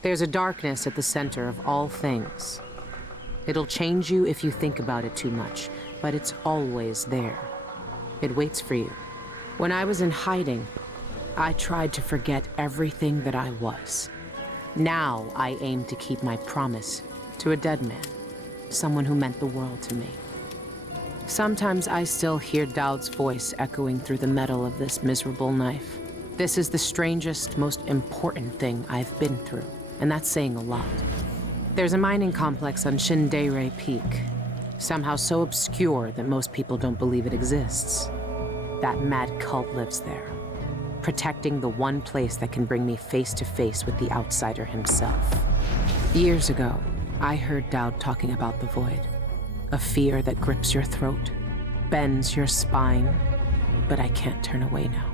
There's a darkness at the center of all things. It'll change you if you think about it too much, but it's always there. It waits for you. When I was in hiding, I tried to forget everything that I was. Now I aim to keep my promise to a dead man, someone who meant the world to me. Sometimes I still hear Dowd's voice echoing through the metal of this miserable knife. This is the strangest, most important thing I've been through, and that's saying a lot. There's a mining complex on Shindeire Peak, somehow so obscure that most people don't believe it exists. That mad cult lives there, protecting the one place that can bring me face to face with the outsider himself. Years ago, I heard Dowd talking about the Void. A fear that grips your throat, bends your spine, but I can't turn away now.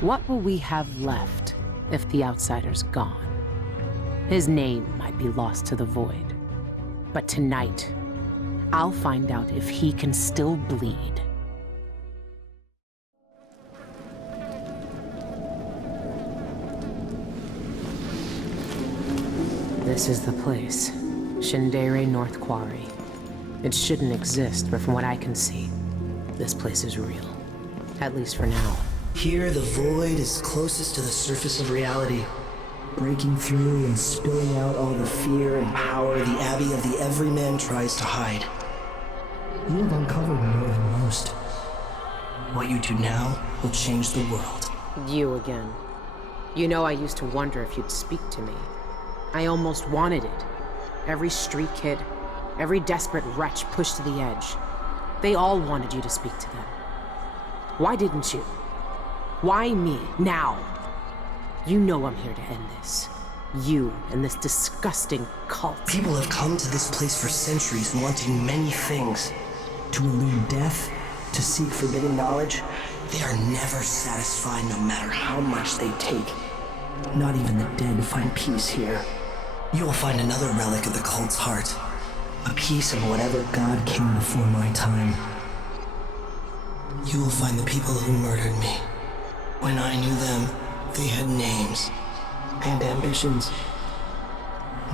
What will we have left if the outsider's gone? His name might be lost to the Void, but tonight, I'll find out if he can still bleed. This is the place, Shindeire North Quarry. It shouldn't exist, but from what I can see, this place is real. At least for now. Here, the Void is closest to the surface of reality, breaking through and spilling out all the fear and power the Abbey of the Everyman tries to hide. You have uncovered more than most. What you do now will change the world. You again. You know, I used to wonder if you'd speak to me. I almost wanted it. Every street kid, every desperate wretch pushed to the edge. They all wanted you to speak to them. Why didn't you? Why me, now? You know I'm here to end this. You and this disgusting cult. People have come to this place for centuries wanting many things. To elude death, to seek forbidden knowledge. They are never satisfied no matter how much they take. Not even the dead find peace here. You will find another relic of the cult's heart. A piece of whatever god came before my time. You will find the people who murdered me. When I knew them, they had names and ambitions.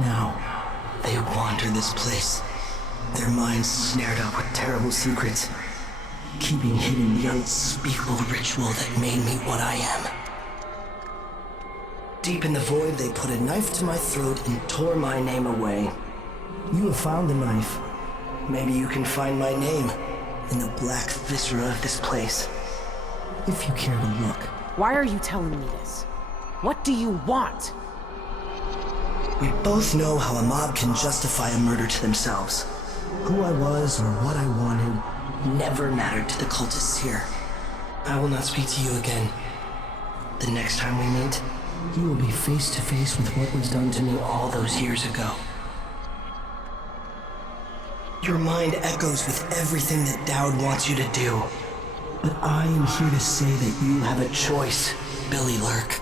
Now, they wander this place, their minds snared up with terrible secrets, keeping hidden the unspeakable ritual that made me what I am. Deep in the Void, they put a knife to my throat and tore my name away. You have found the knife. Maybe you can find my name in the black viscera of this place. If you care to look. Why are you telling me this? What do you want? We both know how a mob can justify a murder to themselves. Who I was or what I wanted never mattered to the cultists here. I will not speak to you again. The next time we meet, you will be face to face with what was done to me all those years ago. Your mind echoes with everything that Dowd wants you to do. But I am here to say that you have a choice, Billy Lurk.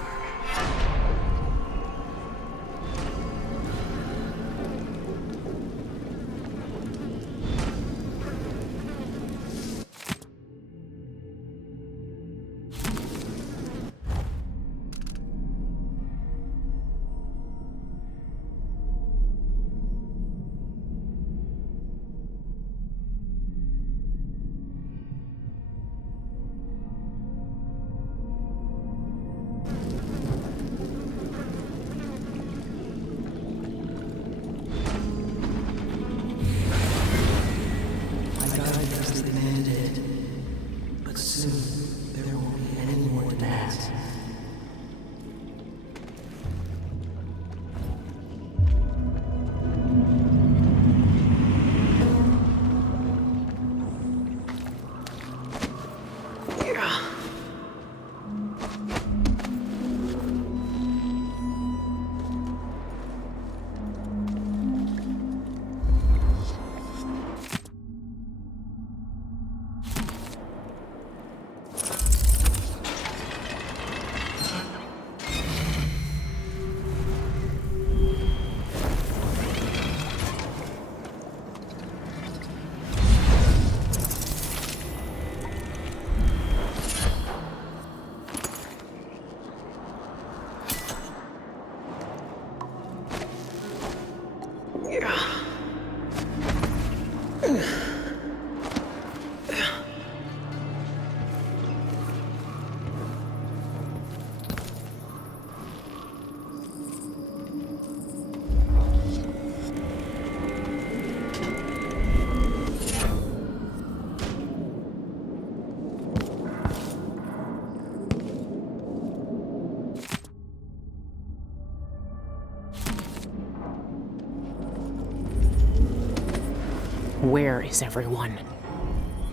Where is everyone?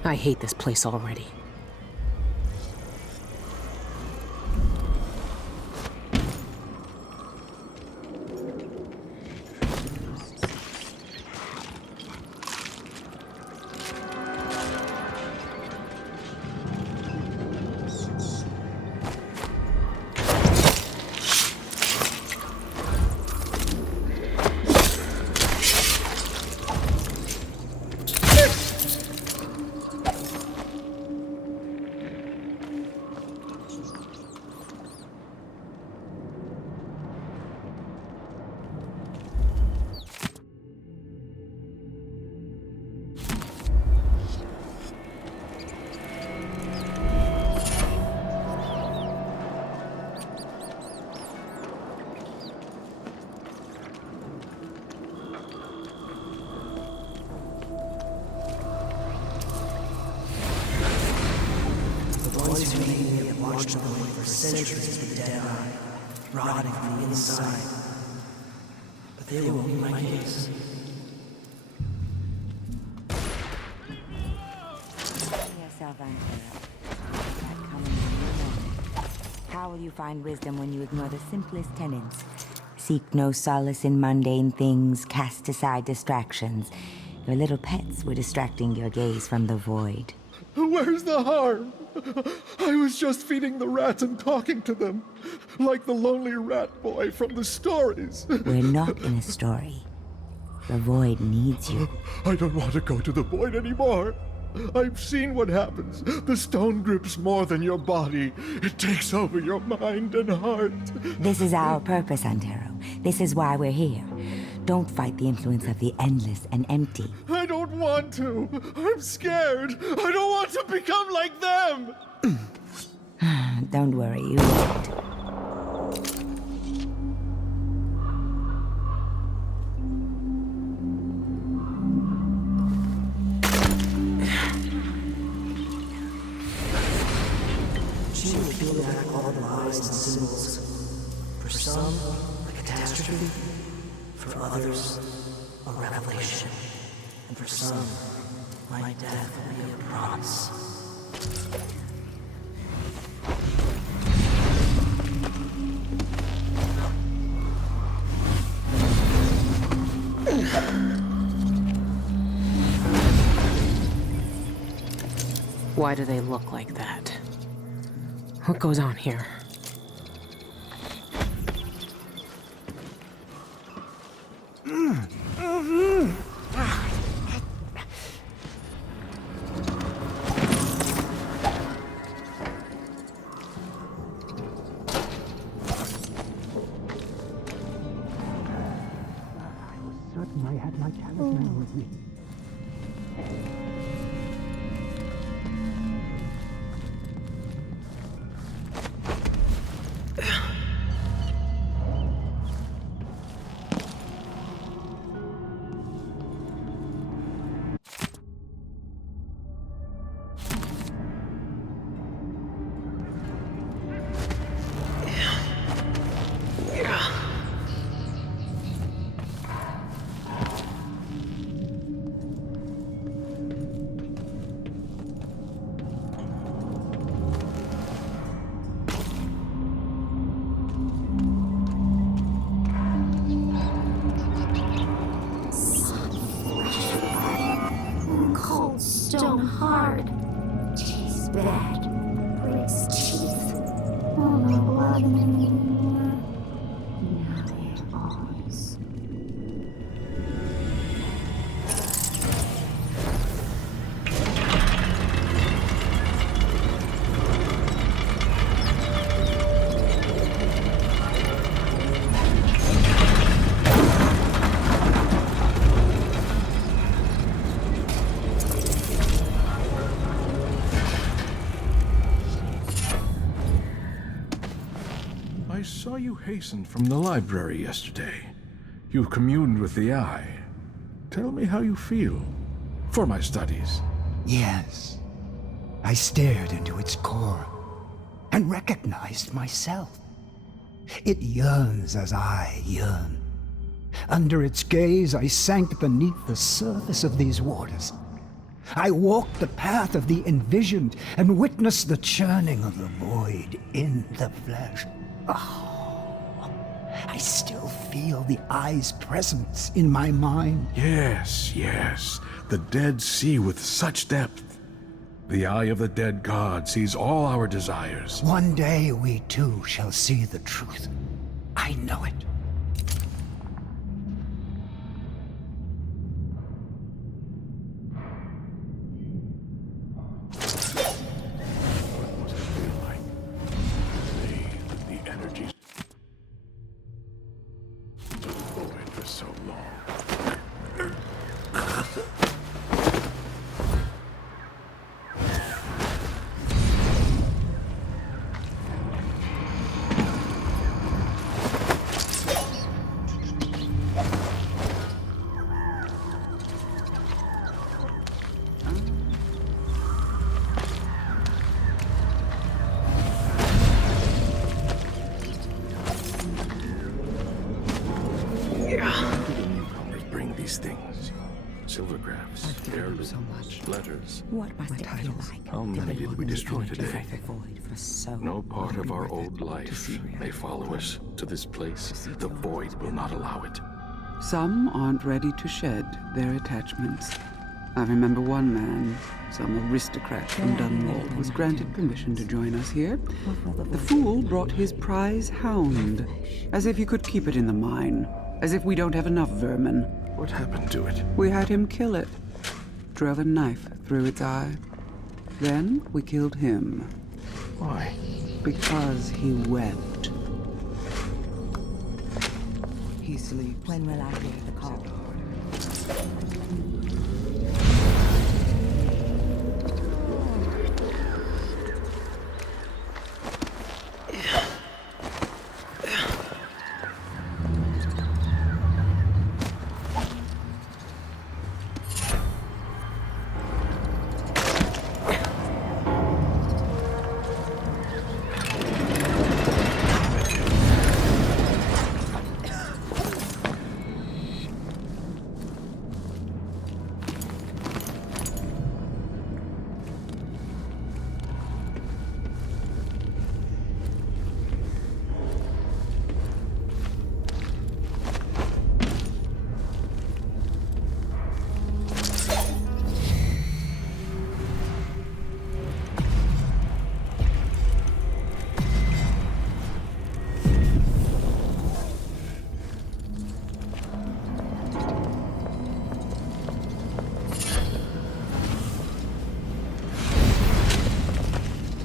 I hate this place already. For centuries with the dead eye, rotting from the inside. But they won't be my case. Yourself, Angela. Coming in your moment. How will you find wisdom when you ignore the simplest tenets? Seek no solace in mundane things, cast aside distractions. Your little pets were distracting your gaze from the void. Where's the harm? I was just feeding the rats and talking to them, like the lonely rat boy from the stories. We're not in a story. The void needs you. I don't want to go to the void anymore. I've seen what happens. The stone grips more than your body. It takes over your mind and heart. This is our purpose, Antero. This is why we're here. Don't fight the influence of the endless and empty. I don't want to. I'm scared. I don't want to become like them. Don't worry, you won't. She will peel back all the lies and symbols. For some, a catastrophe. For others, a revelation. And for some, my death will be a promise. Why do they look like that? What goes on here? I had my talisman with me. Stone hard. Tastes bad. Breaks teeth. Oh, no blood in them anymore. Now they're ours. I saw you hastened from the library yesterday. You communed with the Eye. Tell me how you feel. For my studies. Yes. I stared into its core and recognized myself. It yearns as I yearn. Under its gaze, I sank beneath the surface of these waters. I walked the path of the envisioned and witnessed the churning of the void in the flesh. Oh, I still feel the eye's presence in my mind. Yes, yes. The dead see with such depth. The eye of the dead god sees all our desires. One day we too shall see the truth. I know it. The energies of the void for so long. Bring these things. Silvergraphs, heirlooms, letters. What must it feel like? How many did we destroy today? Void for so No part of our old life may follow us to this place. The void will not allow it. Some aren't ready to shed their attachments. I remember one man, some aristocrat from Dunwall, was granted permission to join us here. The fool brought his prize hound, as if he could keep it in the mine, as if we don't have enough vermin. What happened to it? We had him kill it, drove a knife through its eye. Then we killed him, Why? because he wept. He sleeps. When will I hear the call?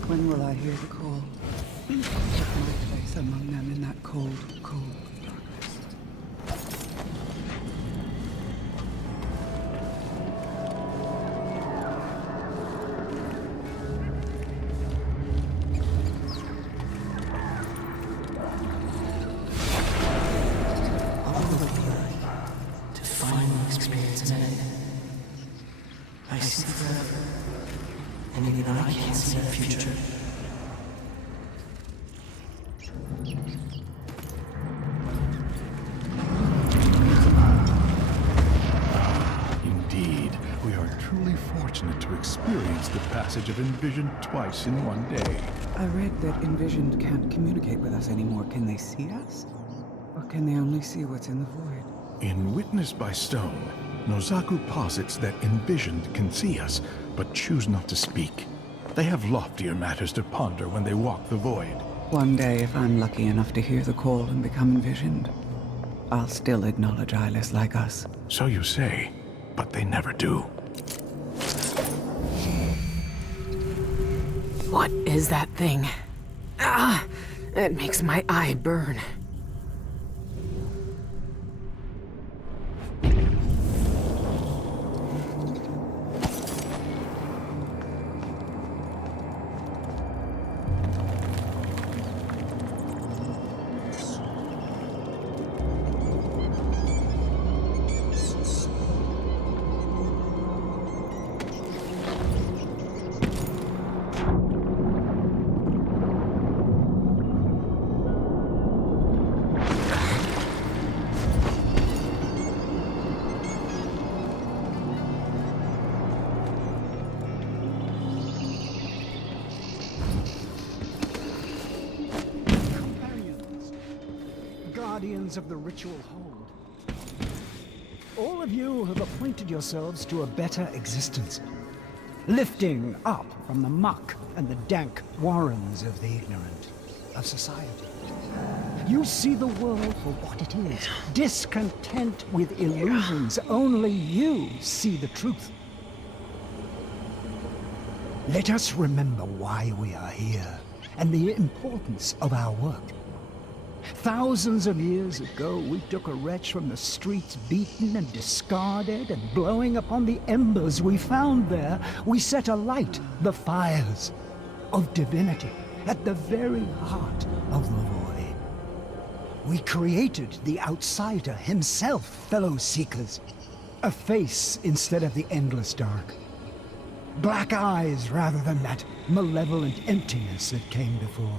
When will I hear the call? Put my place among them in that cold, cold darkness. What will it be like to finally experience an end? I see forever, and even I can't see the future. Indeed, we are truly fortunate to experience the passage of Envision twice in one day. I read that Envisioned can't communicate with us anymore. Can they see us? Or can they only see what's in the void? In Witness by Stone, Nozaku posits that Envisioned can see us, but choose not to speak. They have loftier matters to ponder when they walk the void. One day, if I'm lucky enough to hear the call and become envisioned, I'll still acknowledge eyeless like us. So you say, but they never do. What is that thing? Ah! It makes my eye burn. guardians of the ritual hold. All of you have appointed yourselves to a better existence, lifting up from the muck and the dank warrens of the ignorant, of society. You see the world for what it is, discontent with illusions. Only you see the truth. Let us remember why we are here, and the importance of our work. Thousands of years ago, we took a wretch from the streets, beaten and discarded, and blowing upon the embers we found there, we set alight the fires of divinity at the very heart of the void. We created the outsider himself, fellow seekers. A face instead of the endless dark. Black eyes rather than that malevolent emptiness that came before.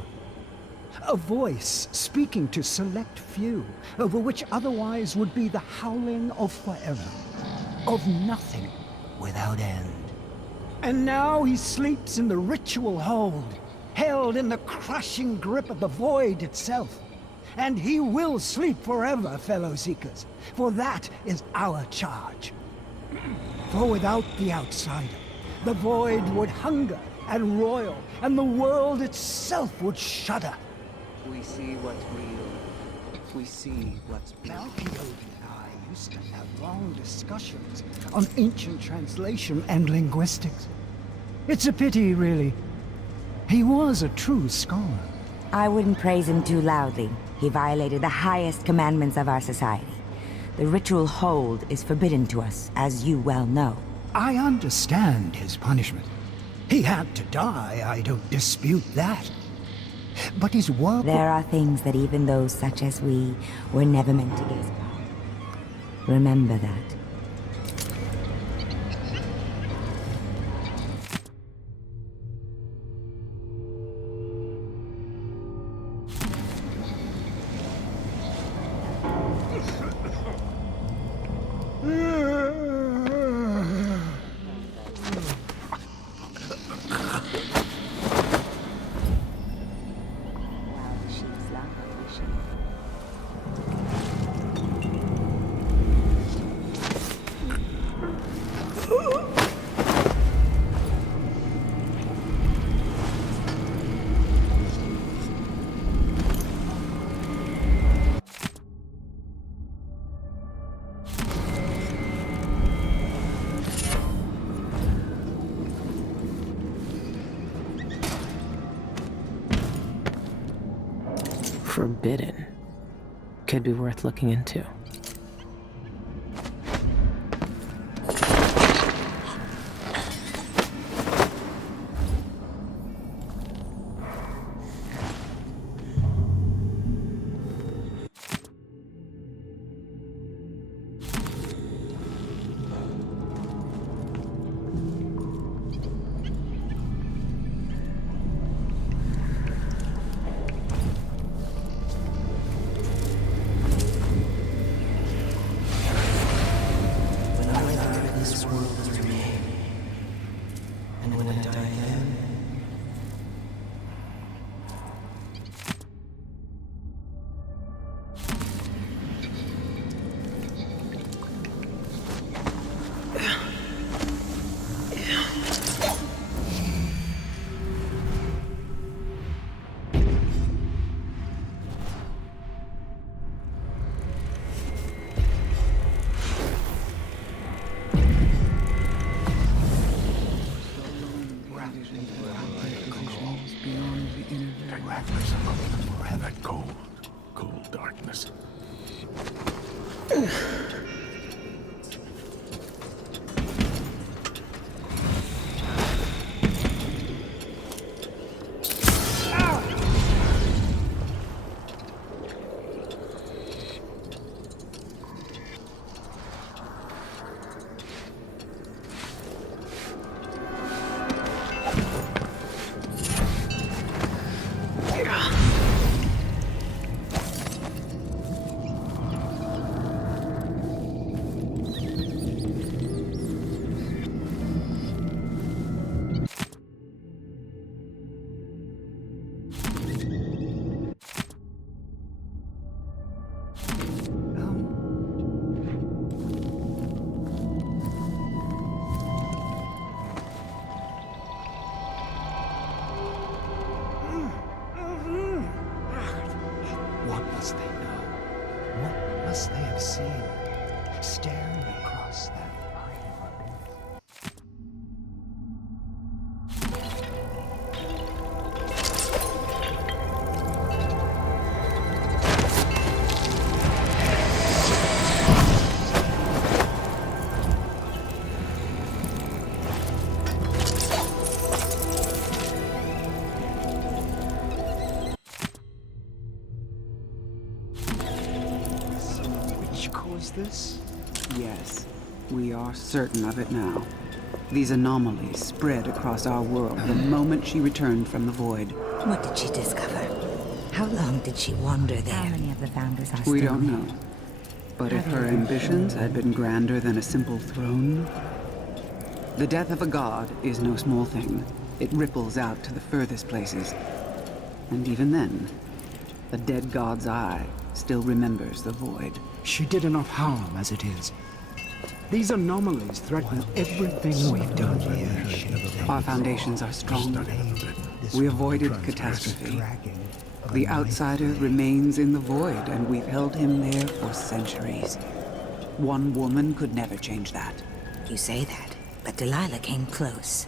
A voice speaking to select few, over which otherwise would be the howling of forever, of nothing without end. And now he sleeps in the ritual hold, held in the crushing grip of the void itself. And he will sleep forever, fellow seekers, for that is our charge. For without the outsider, the void would hunger and roil, and the world itself would shudder. We see what's real. We see what's beyond. Malkiod and I used to have long discussions on ancient translation and linguistics. It's a pity, really. He was a true scholar. I wouldn't praise him too loudly. He violated the highest commandments of our society. The ritual hold is forbidden to us, as you well know. I understand his punishment. He had to die, I don't dispute that. But his work... There are things that even those such as we were never meant to gaze upon. Remember that. Forbidden. Could be worth looking into. That cold, cold darkness. must they know? What must they have seen? Staring across that fire abyss. This? Yes, we are certain of it now. These anomalies spread across our world the moment she returned from the void. What did she discover? How long did she wander there? How many of the founders are We still don't there? know. But if her ambitions had been grander than a simple throne... The death of a god is no small thing. It ripples out to the furthest places. And even then, the dead god's eye still remembers the void. She did enough harm as it is. These anomalies threaten everything we've done here. Our foundations are strong. We avoided catastrophe. The outsider remains in the void, and we've held him there for centuries. One woman could never change that. You say that, but Delilah came close.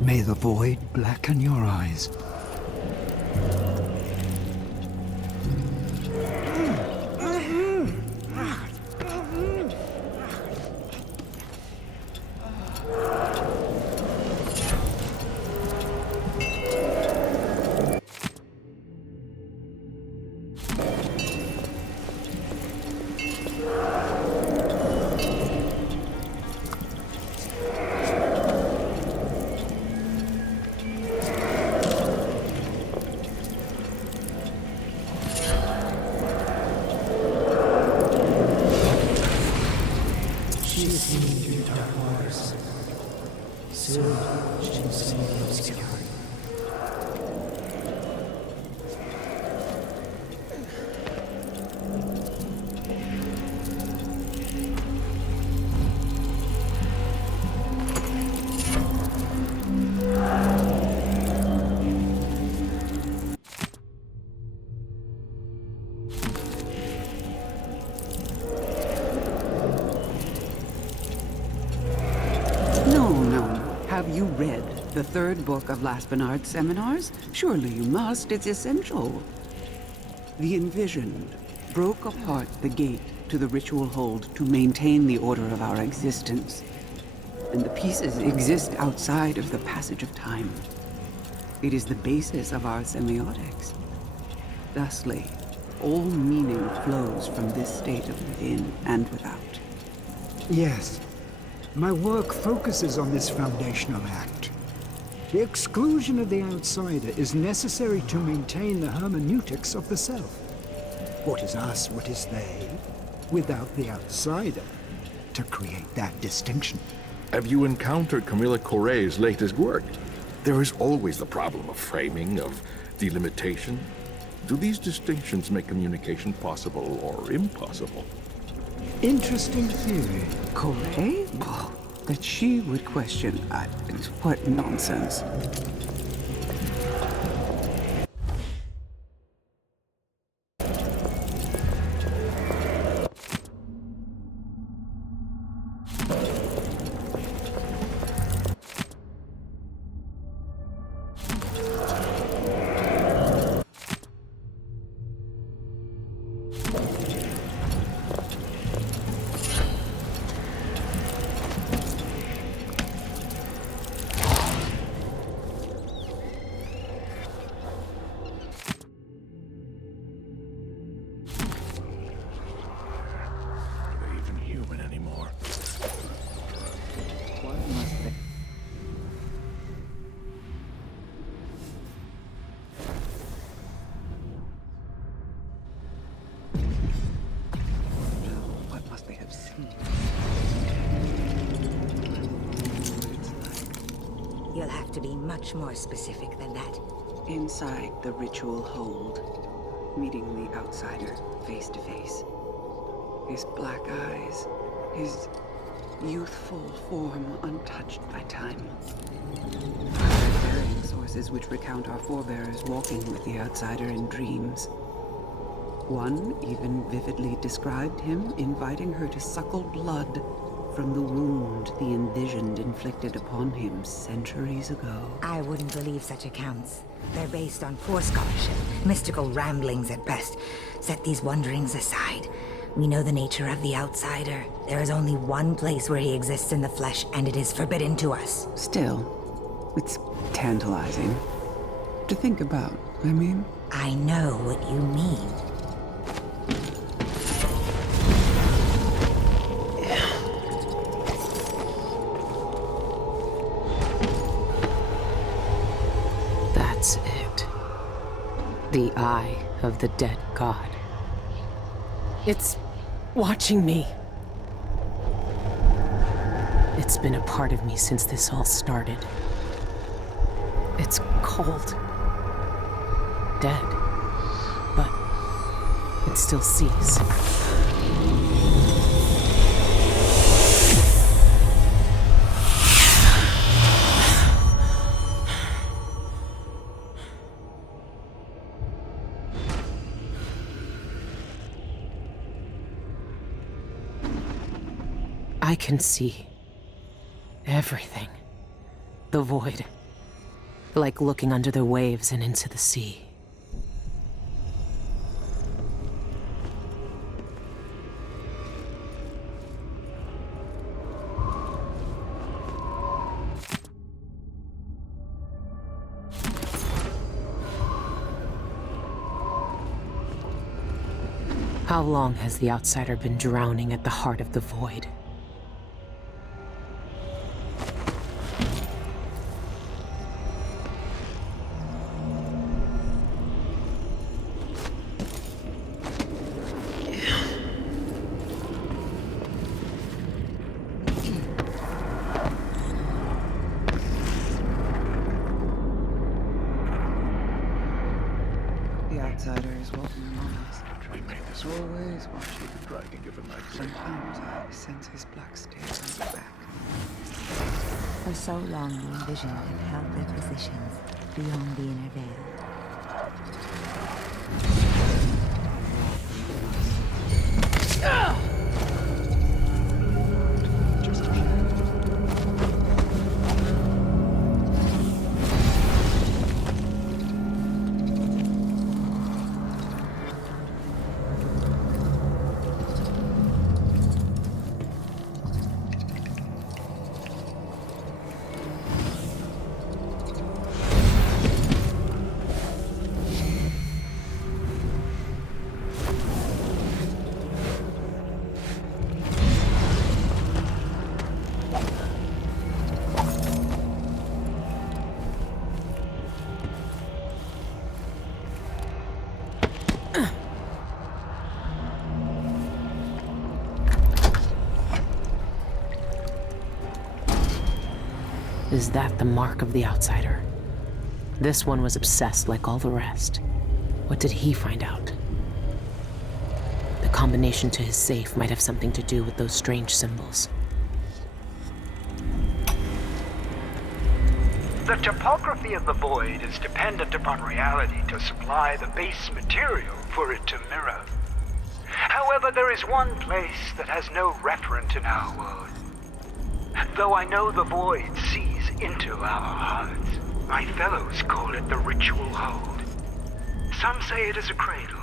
May the void blacken your eyes. Have you read the third book of Laspinard's seminars? Surely you must. It's essential. The Envisioned broke apart the gate to the ritual hold to maintain the order of our existence. And the pieces exist outside of the passage of time. It is the basis of our semiotics. Thusly, all meaning flows from this state of within and without. Yes. My work focuses on this foundational act. The exclusion of the outsider is necessary to maintain the hermeneutics of the self. What is us, what is they, without the outsider, to create that distinction. Have you encountered Camilla Correa's latest work? There is always the problem of framing, of delimitation. Do these distinctions make communication possible or impossible? Interesting theory. Correa? Oh, that she would question. What nonsense. much more specific than that. Inside the ritual hold, meeting the outsider face to face. His black eyes, his youthful form untouched by time. I've read varying sources which recount our forebears walking with the outsider in dreams. One even vividly described him inviting her to suckle blood from the wound the envisioned inflicted upon him centuries ago. I wouldn't believe such accounts. They're based on poor scholarship, mystical ramblings at best. Set these wonderings aside. We know the nature of the outsider. There is only one place where he exists in the flesh, and it is forbidden to us. Still, it's tantalizing to think about, I mean. I know what you mean. That's it. The eye of the dead god. It's watching me. It's been a part of me since this all started. It's cold. Dead. But it still sees. I can see everything. The void. Like looking under the waves and into the sea. How long has the outsider been drowning at the heart of the void? The outsider is walking among us. Always watching. Sometimes I sense his black stare on my back. For so long, the envisioned have held their positions beyond the inner veil. Is that the mark of the outsider? This one was obsessed like all the rest. What did he find out? The combination to his safe might have something to do with those strange symbols. The topography of the void is dependent upon reality to supply the base material for it to mirror. However, there is one place that has no referent in our world. Though I know the void sees into our hearts, my fellows call it the ritual hold. Some say it is a cradle,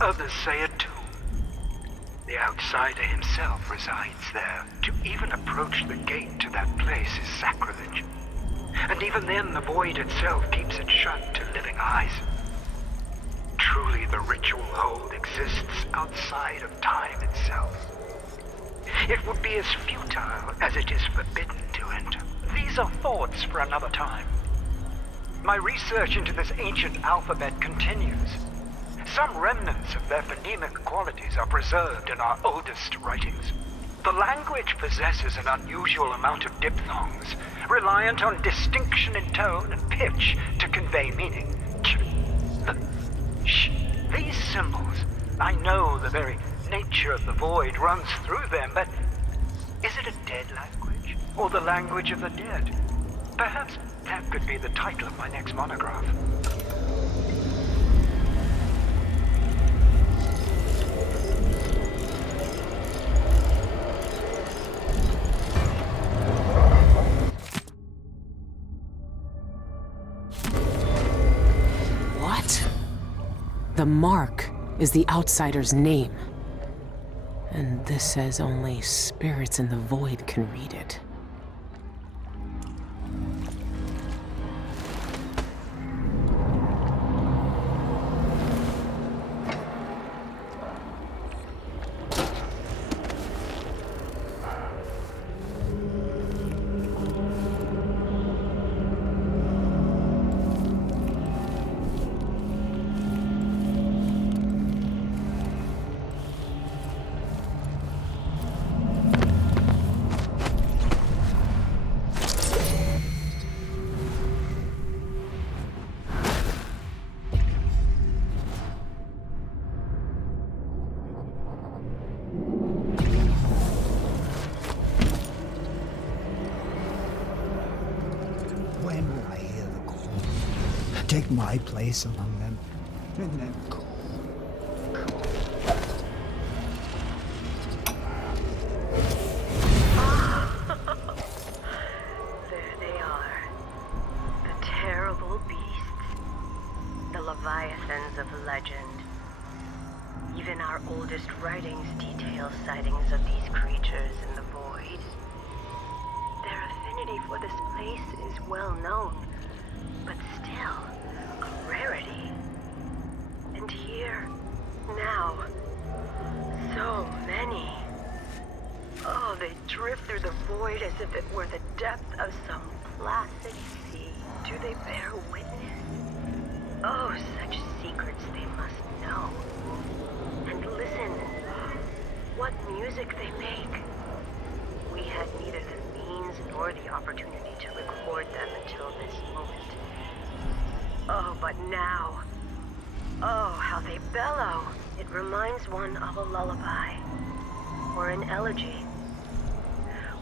others say a tomb. The outsider himself resides there. To even approach the gate to that place is sacrilege. And even then, the void itself keeps it shut to living eyes. Truly, the ritual hold exists outside of time itself. It would be as futile as it is forbidden to enter. These are thoughts for another time. My research into this ancient alphabet continues. Some remnants of their phonemic qualities are preserved in our oldest writings. The language possesses an unusual amount of diphthongs, reliant on distinction in tone and pitch to convey meaning. These symbols, I know the very nature of the void runs through them, but is it a dead language, or the language of the dead? Perhaps that could be the title of my next monograph. What? The mark is the outsider's name. And this says only spirits in the void can read it. When will I hear the call? Take my place among them, and then call. There they are. The terrible beasts. The leviathans of legend. Even our oldest writings detail sightings of these creatures in the void. Their affinity for this place is well known, but still a rarity. And here, now, so many. Oh, they drift through the void as if it were the depth of some placid sea. Do they bear witness? Oh, such secrets they must know. And listen, what music they make. We had neither the means nor the opportunity to record them until this moment. Oh, but now, oh, how they bellow. It reminds one of a lullaby, or an elegy.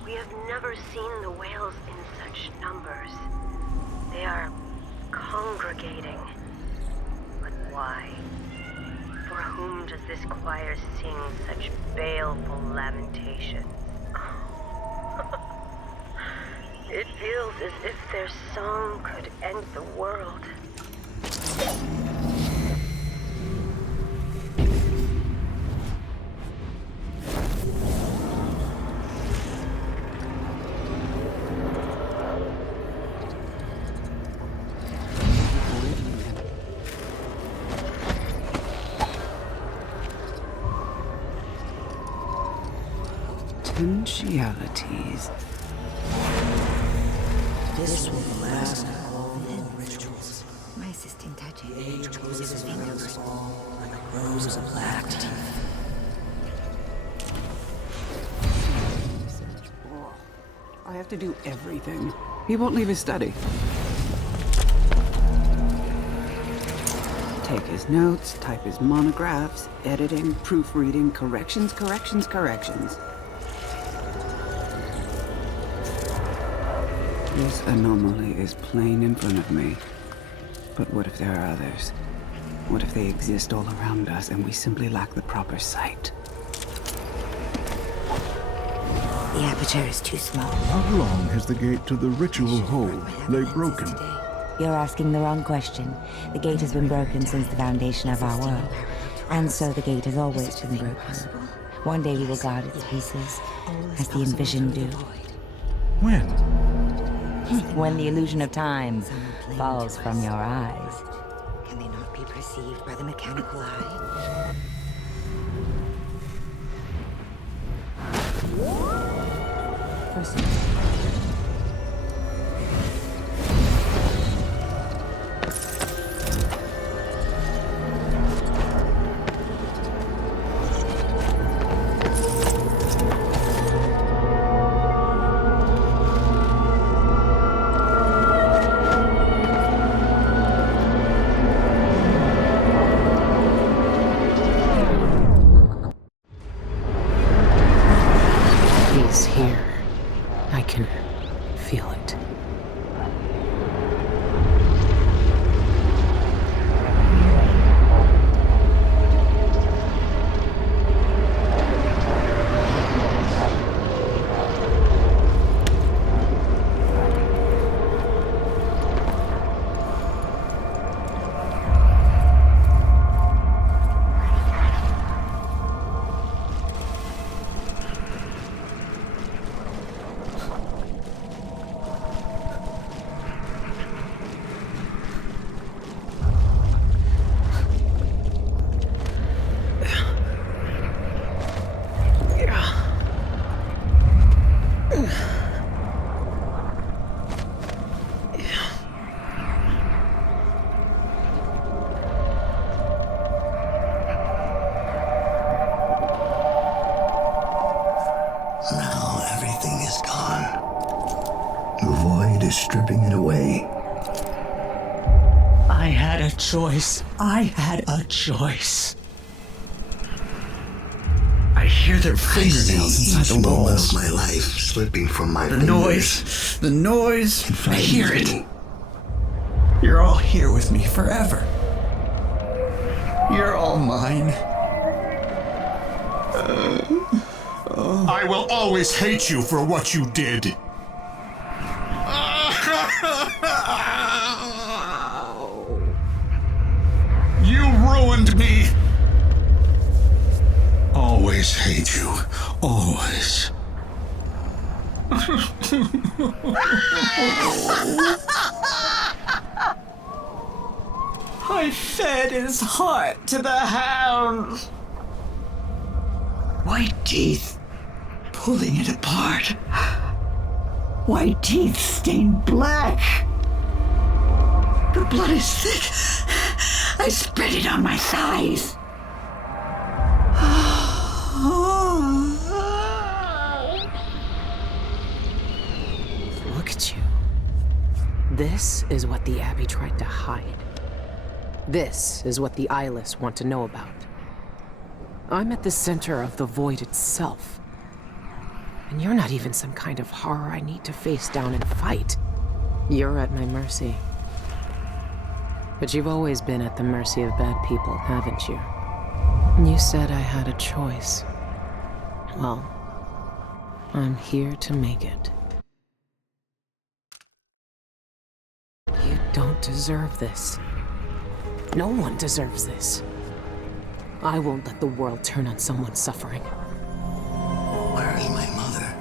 We have never seen the whales in such numbers. They are congregating. But why? For whom does this choir sing such baleful lamentations? It feels as if their song could end the world. Potentialities. This will be the last of all the rituals. My assistant touches. The age closes his fingers like rows of black teeth. I have to do everything. He won't leave his study. Take his notes, type his monographs, editing, proofreading, corrections. This anomaly is plain in front of me. But what if there are others? What if they exist all around us and we simply lack the proper sight? The aperture is too small. How long has the gate to the ritual hole lay broken? You're asking the wrong question. The gate has been broken since the foundation of our world. And so the gate has always been broken. One day we will guard its pieces, as the envisioned do. When? When the illusion of time falls from your eyes. Can they not be perceived by the mechanical eye? stripping it away. I had a choice. I had a choice. I hear their fingernails inside the walls. Of my life slipping from my The fingers. noise. I hear it. You're all here with me forever. You're all mine. I will always hate you for what you did. You ruined me. Always hate you. Always. I fed his heart to the hounds. White teeth pulling it apart. White teeth stained black. The blood is thick. I spread it on my thighs. Look at you. This is what the Abbey tried to hide. This is what the eyeless want to know about. I'm at the center of the void itself. And you're not even some kind of horror I need to face down and fight. You're at my mercy. But you've always been at the mercy of bad people, haven't you? You said I had a choice. Well, I'm here to make it. You don't deserve this. No one deserves this. I won't let the world turn on someone suffering. Where is my mother?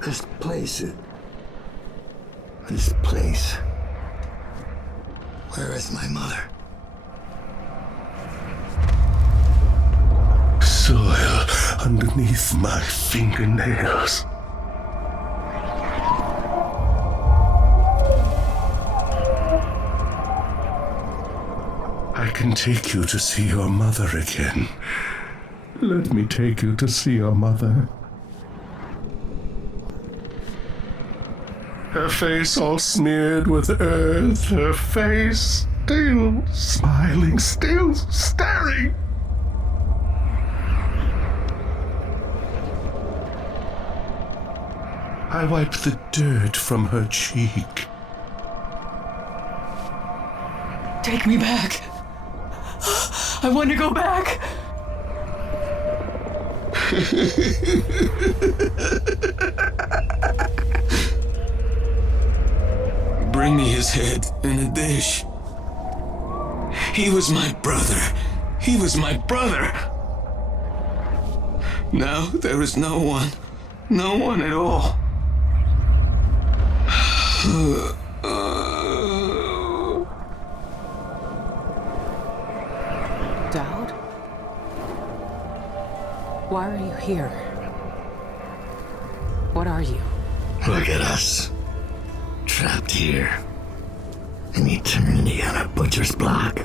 This place. Where is my mother? Soil underneath my fingernails. I can take you to see your mother again. Let me take you to see your mother. Her face all smeared with earth, her face still smiling, still staring. I wiped the dirt from her cheek. Take me back. I want to go back. Bring me his head in a dish. He was my brother. He was my brother. Now there is no one. No one at all. Dowd? Why are you here? What are you? Look at us. Trapped here. An eternity on a butcher's block.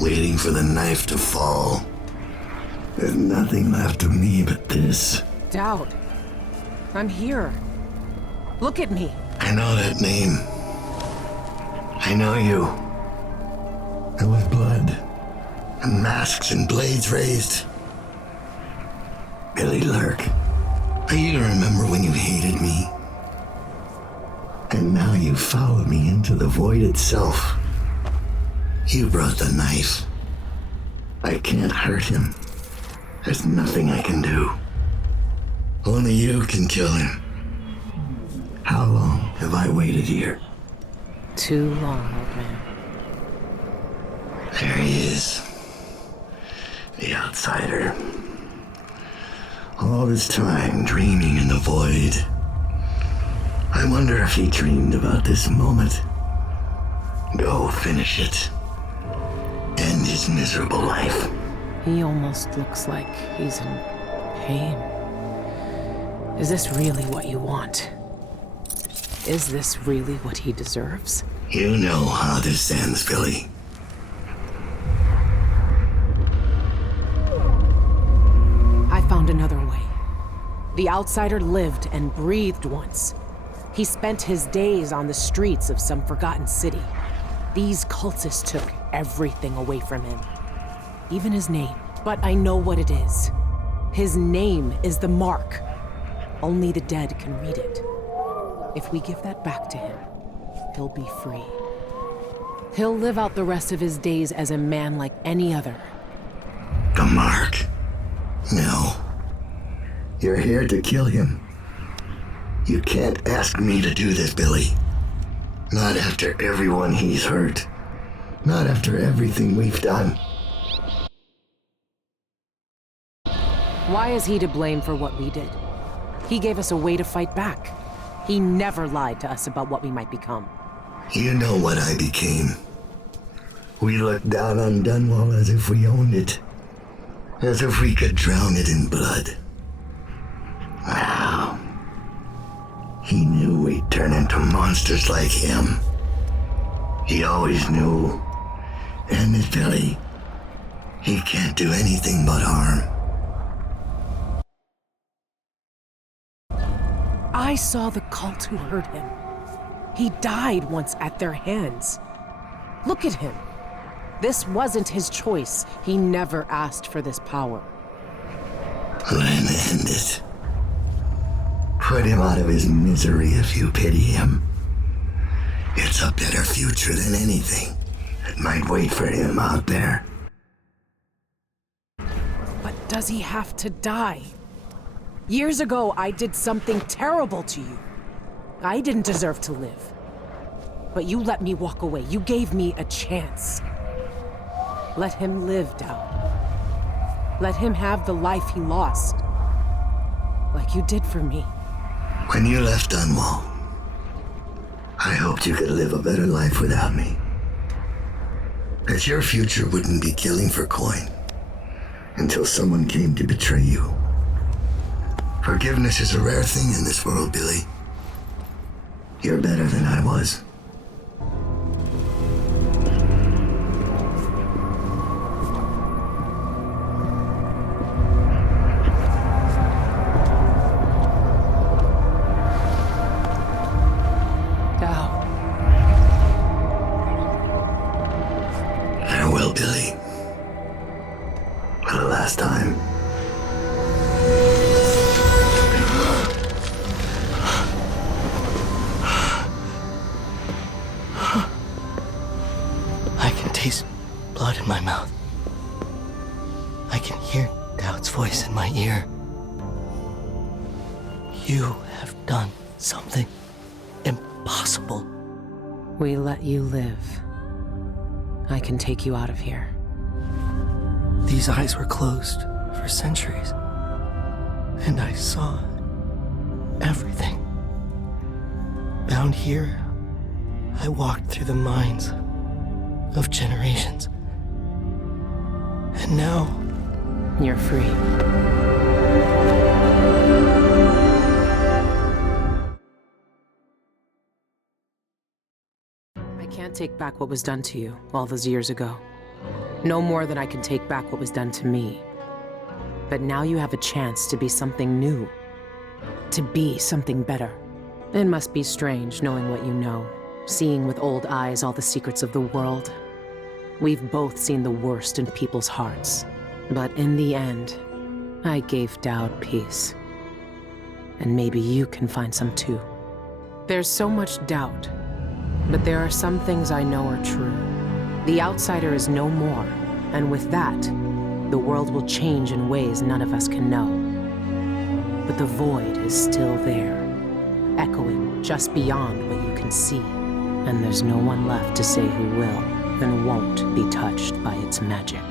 Waiting for the knife to fall. There's nothing left of me but this. Dowd. I'm here. Look at me. I know that name. I know you. There was blood. And masks and blades raised. Billy Lurk. I even remember when you hated me. And now you followed me into the void itself. You brought the knife. I can't hurt him. There's nothing I can do. Only you can kill him. How long have I waited here? Too long, old man. There he is. The outsider. All this time dreaming in the void. I wonder if he dreamed about this moment. Go finish it. End his miserable life. He almost looks like he's in pain. Is this really what you want? Is this really what he deserves? You know how this ends, Billy. I found another way. The outsider lived and breathed once. He spent his days on the streets of some forgotten city. These cultists took everything away from him, even his name. But I know what it is. His name is the Mark. Only the dead can read it. If we give that back to him, he'll be free. He'll live out the rest of his days as a man like any other. The Mark? No. You're here to kill him. You can't ask me to do this, Billy. Not after everyone he's hurt. Not after everything we've done. Why is he to blame for what we did? He gave us a way to fight back. He never lied to us about what we might become. You know what I became. We looked down on Dunwall as if we owned it. As if we could drown it in blood. Wow. He knew we'd turn into monsters like him. He always knew. And this Billy, he can't do anything but harm. I saw the cult who hurt him. He died once at their hands. Look at him. This wasn't his choice. He never asked for this power. Let him end it. Put him out of his misery if you pity him. It's a better future than anything that might wait for him out there. But does he have to die? Years ago, I did something terrible to you. I didn't deserve to live. But you let me walk away. You gave me a chance. Let him live, Dowd. Let him have the life he lost. Like you did for me. When you left Dunwall, I hoped you could live a better life without me. That your future wouldn't be killing for coin until someone came to betray you. Forgiveness is a rare thing in this world, Billy. You're better than I was. Farewell, Billy. For the last time. I can taste blood in my mouth. I can hear Dowd's voice in my ear. You have done something impossible. We let you live. I can take you out of here. These eyes were closed for centuries, and I saw everything. Down here, I walked through the minds of generations. And now, you're free. I can't take back what was done to you all those years ago. No more than I can take back what was done to me. But now you have a chance to be something new. To be something better. It must be strange knowing what you know. Seeing with old eyes all the secrets of the world. We've both seen the worst in people's hearts. But in the end, I gave Dowd peace. And maybe you can find some too. There's so much doubt. But there are some things I know are true. The outsider is no more, and with that, the world will change in ways none of us can know. But the void is still there, echoing just beyond what you can see. And there's no one left to say who will and won't be touched by its magic.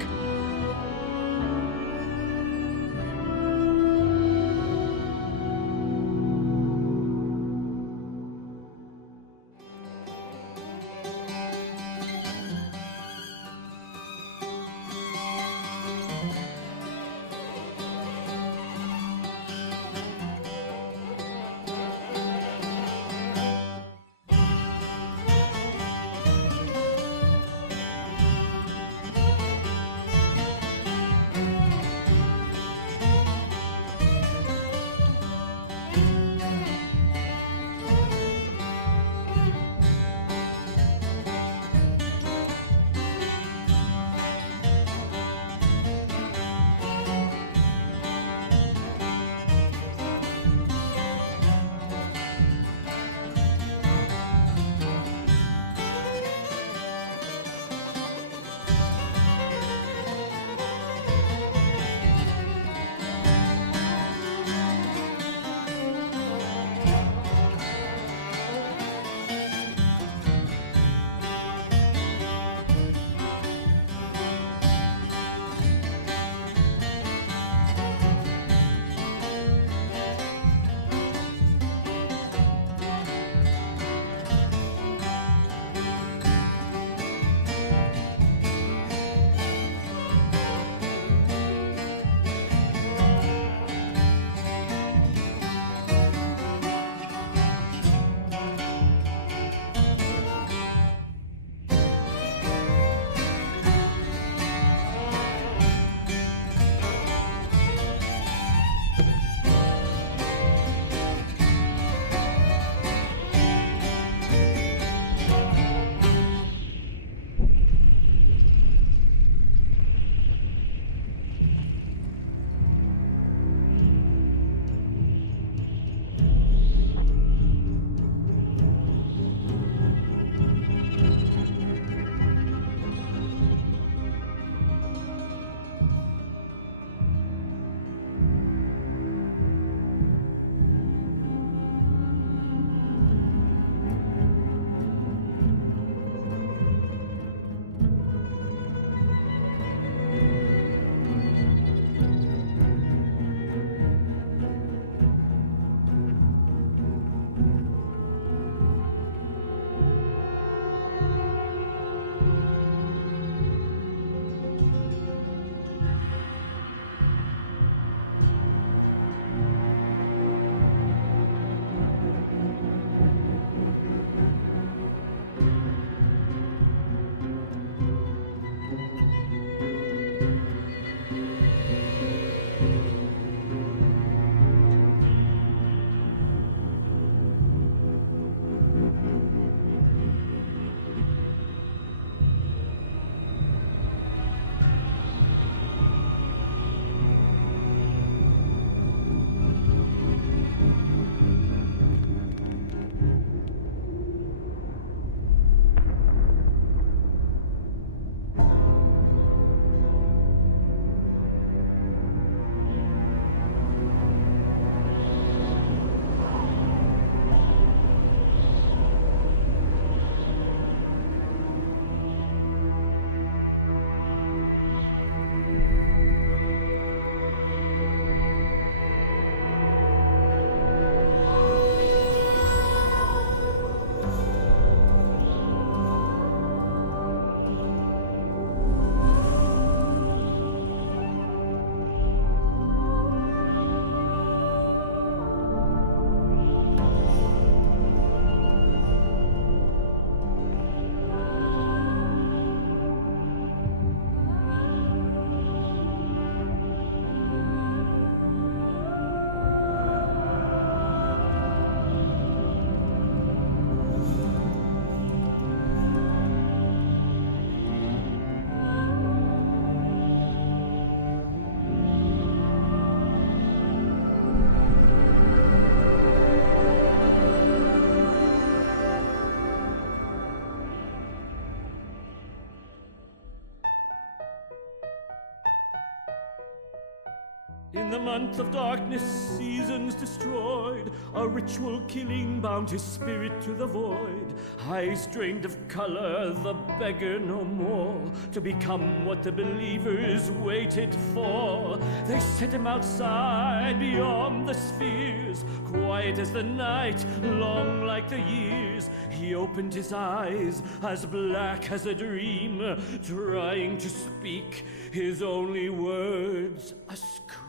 In the month of darkness, seasons destroyed, a ritual killing bound his spirit to the void. Eyes drained of color, the beggar no more, to become what the believers waited for. They set him outside, beyond the spheres, quiet as the night, long like the years. He opened his eyes, as black as a dream, trying to speak his only words, a scream.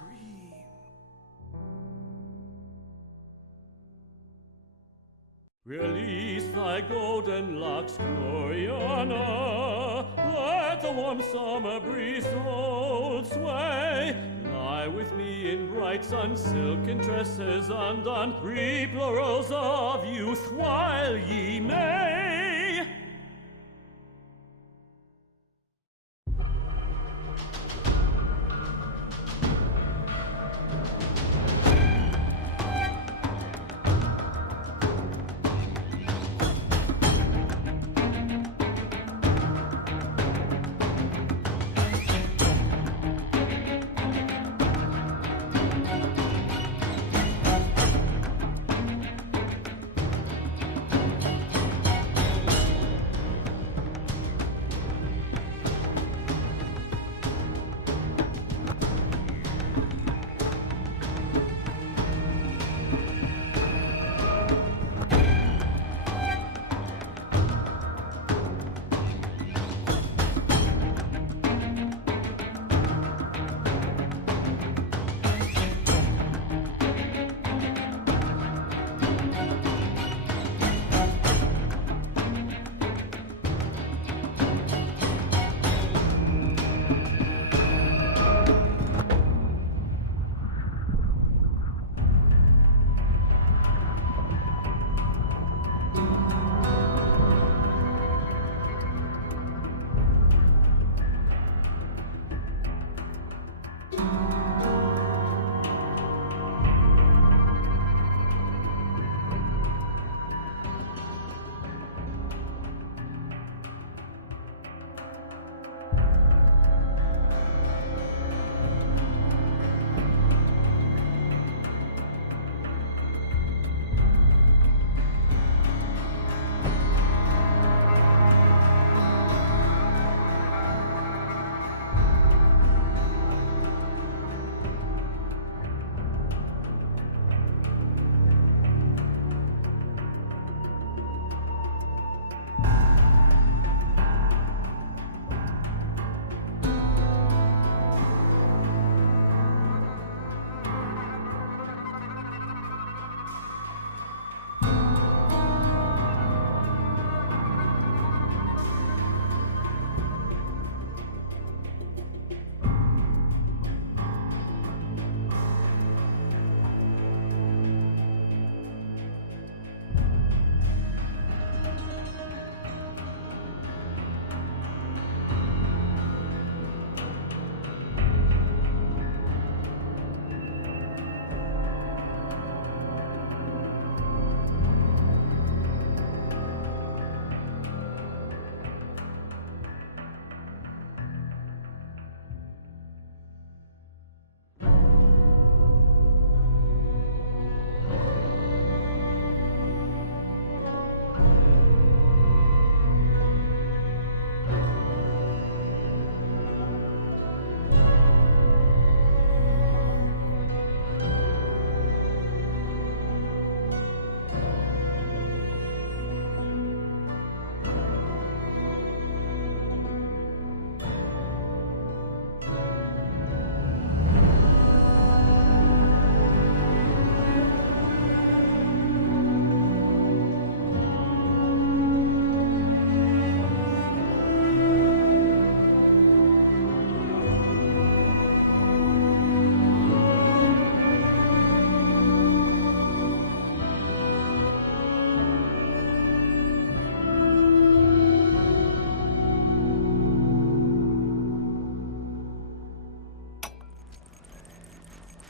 Release thy golden locks, Gloriana. Let the warm summer breeze hold sway. Lie with me in bright sun, silken tresses undone. Reap laurels of youth while ye may.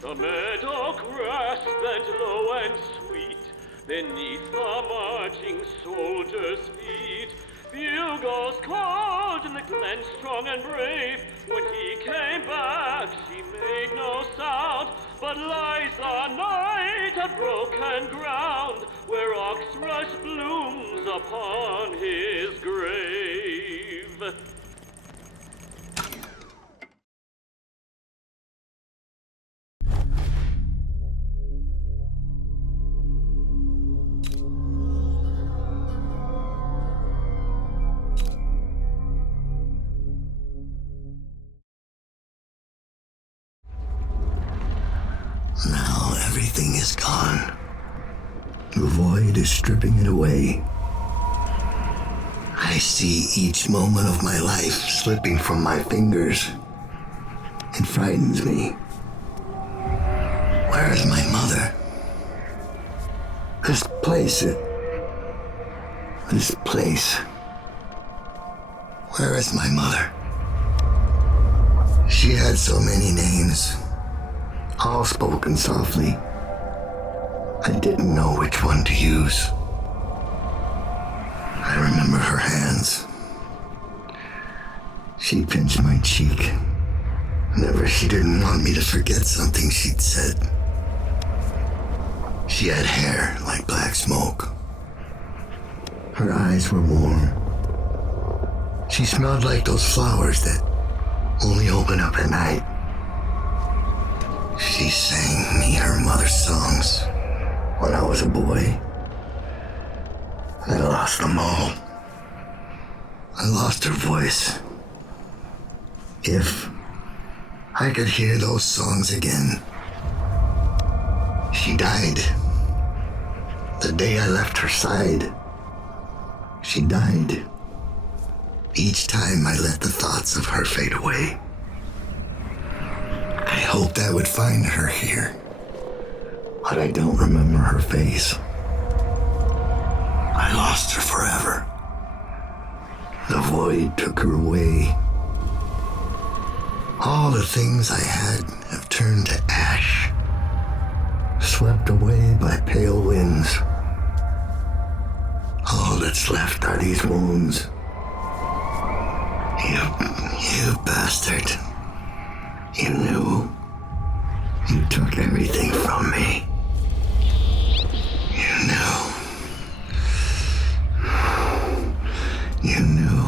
The meadow grass bent low and sweet beneath the marching soldiers' feet. Bugles called and the men strong and brave. When he came back, she made no sound, but lies the night at broken ground, where oxrush blooms upon his grave. Now everything is gone. The void is stripping it away. I see each moment of my life slipping from my fingers. It frightens me. Where is my mother? This place. Where is my mother? She had so many names, all spoken softly. I didn't know which one to use. I remember her hands. She pinched my cheek. Never she didn't want me to forget something she'd said. She had hair like black smoke. Her eyes were warm. She smelled like those flowers that only open up at night. She sang me her mother's songs when I was a boy. I lost them all. I lost her voice. If I could hear those songs again. She died. The day I left her side. She died. Each time I let the thoughts of her fade away. I hoped I would find her here, but I don't remember her face. I lost her forever. The void took her away. All the things I had have turned to ash, swept away by pale winds. All that's left are these wounds. You bastard. You knew. You took everything from me. You knew. You knew.